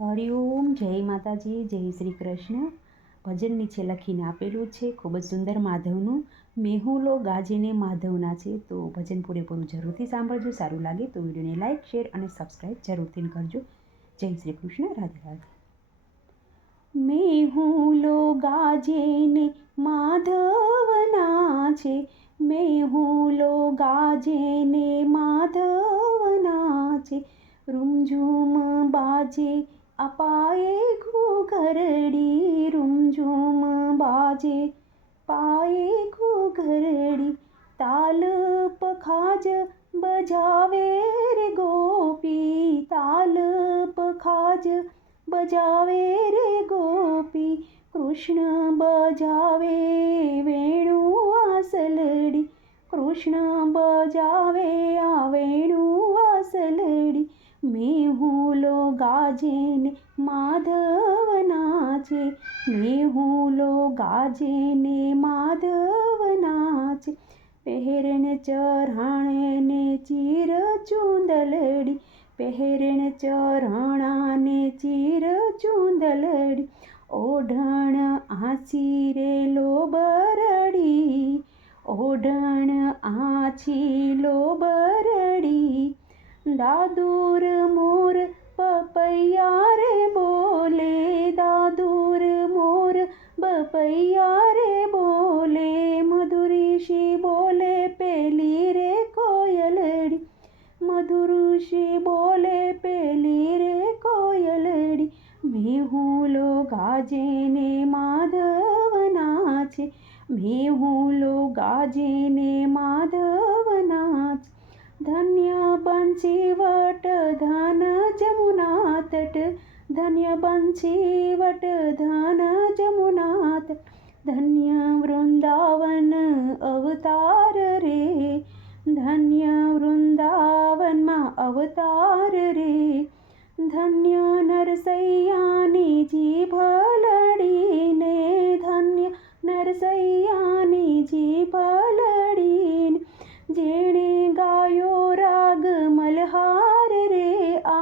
હરિઓમ, જય માતાજી, જય શ્રી કૃષ્ણ. ભજન નીચે લખીને આપેલું છે, ખૂબ જ સુંદર માધવનું. મેહુલો ગાજીને માધવના છે. તો ભજન પૂરેપૂરું જરૂરથી સાંભળજો. સારું લાગે તો વિડીયોને લાઇક, શેર અને સબસ્ક્રાઈબ જરૂરથી કરજો. જય શ્રી કૃષ્ણ. રાધે રાધે. મેહુલો ગાજેને માધવના છે, મેહુલો ગાજેને માધવના છે. રૂમઝૂમ બાજે અપાએ ઘૂઘરડી, રૂમઝૂમ બાજે પાએ ઘૂઘરડી. તાલ પખાજ બજાવે રે ગોપી, તાલ પખાજ બજાવે રે ગોપી. કૃષ્ણ બજાવે વેણું વાસલડી, કૃષ્ણ બજાવે આ વેણું વાસલડી. મેહુલો ગાજેને માધવના છે, મેહુલો ગાજેને માધવના છે. પહેરણ ચરણાને ચીર ચૂંદલડી, પહેરણ ચરણાને ચીર ચૂંદલડી. ઓઢણ આછી રે લોબરડી, ઓઢણ આછી લોબરડી. દાદુર મોર પપૈયા રે બોલે, દાદુર મોર બપૈયા રે બોલે. મધુરીશી બોલે પેલી રે કોયલડી, મધુરુષી બોલે પેલી રે કોયલડી. મેહુલો ગાજેને માધવના છે, મેહુલો ગાજેને માધવના છે. ધન્ય બંસીવટ ધન જમુના તટ, ધન્ય બંસીવટ ધન જમુના તટ. ધન્ય વૃંદાવન અવતાર રે, ધન્ય વૃંદાવનમાં અવતાર રે. ધન્ય નરસૈયાની જીભ લડીને, ધન્ય નરસૈયાની જીભ લડીને. જેણે ગાયો રાગ મલ્હાર રે આ,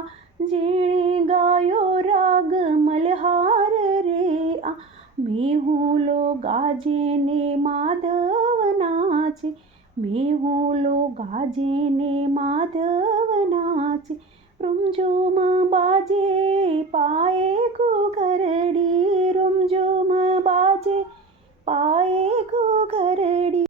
જેણે ગાયો રાગ મલ્હાર રે આ. મેહુલો ગાજેને માધવના છે, મેહુલો ગાજેને માધવના છે. રૂમઝૂમ બાજે પાએ ઘૂઘરડી, રૂમઝૂમ બાજે પાએ ઘૂઘરડી.